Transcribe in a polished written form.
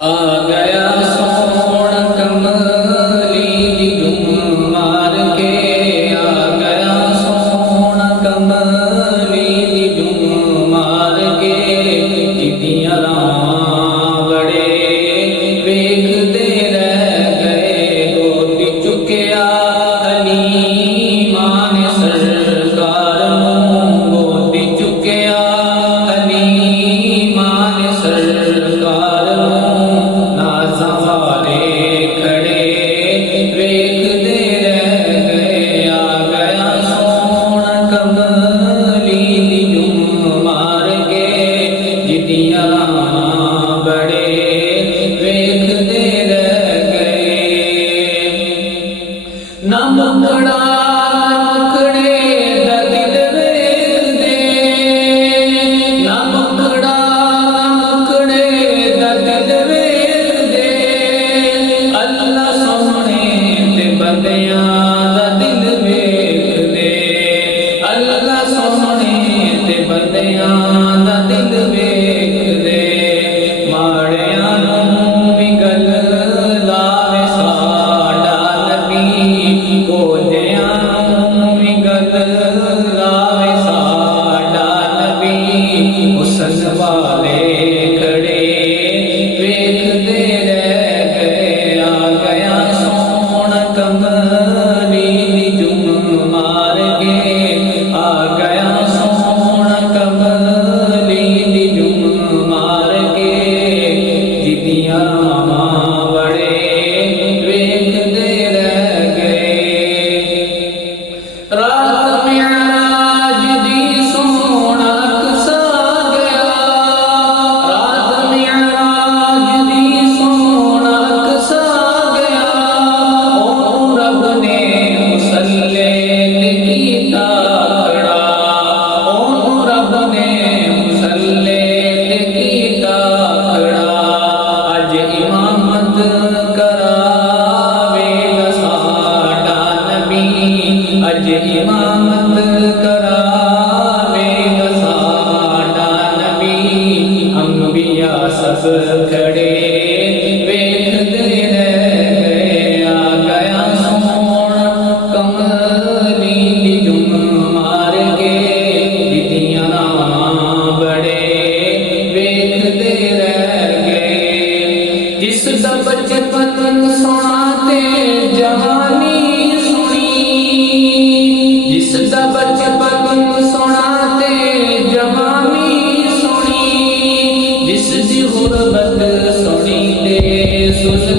आ गया सोहना कमली दी जुम मार के, आ गया सोहना कमली दी जुम मार के। चिट्ठियां रावां बड़े वेखदे रह गए, गोदी चुकिया हलीमा ने सरकार नूं, गोदी चुकिया हलीमा ने सरकार नूं। बड़े वेखदे रह गए, ना मुकड़ा मुकड़े दा दिल वेखदे, ना मुकड़ा मुकड़े दा दिल वेखदे। अल्लाह सोहणे ते बंदियां दा दिल वेखदे, अल्लाह सोहणे ते बंदियां दा दिल वेखदे। माड़ियां नूं भी गल लावे साडा नबी, कोलियां नूं भी गल लावे साडा नबी। हुसन वाले खड़े वेखदे रह गए, आ गया सोहना कमली दी जुम मार के, आ गया सोहना कमली दी जुम मार के। चिट्ठियां बड़े वेखदे रह गए, रात मिअराज दी सोहना अक्सा गया, रात मिअराज दी सोहना अक्सा गया। ओ रब ने मुसल्ले ते कीता खड़ा, ओ रब ने मुसल्ले ते कीता खड़ा। अज इमामत करावेगा साडा नबी, अज इमामत करावेगा साडा नबी। अंबिया सब खड़े वेखदे रह गए, आ गया सोहना कमली दी जुम मार के। चिट्ठियां बड़े वेखदे रह गए, जिसदा बचपन सोना ते जवानी सुनी, जिसदा बचपन सोना ते जवानी सुनी, जिसदी गुरबत सुनी ते सुन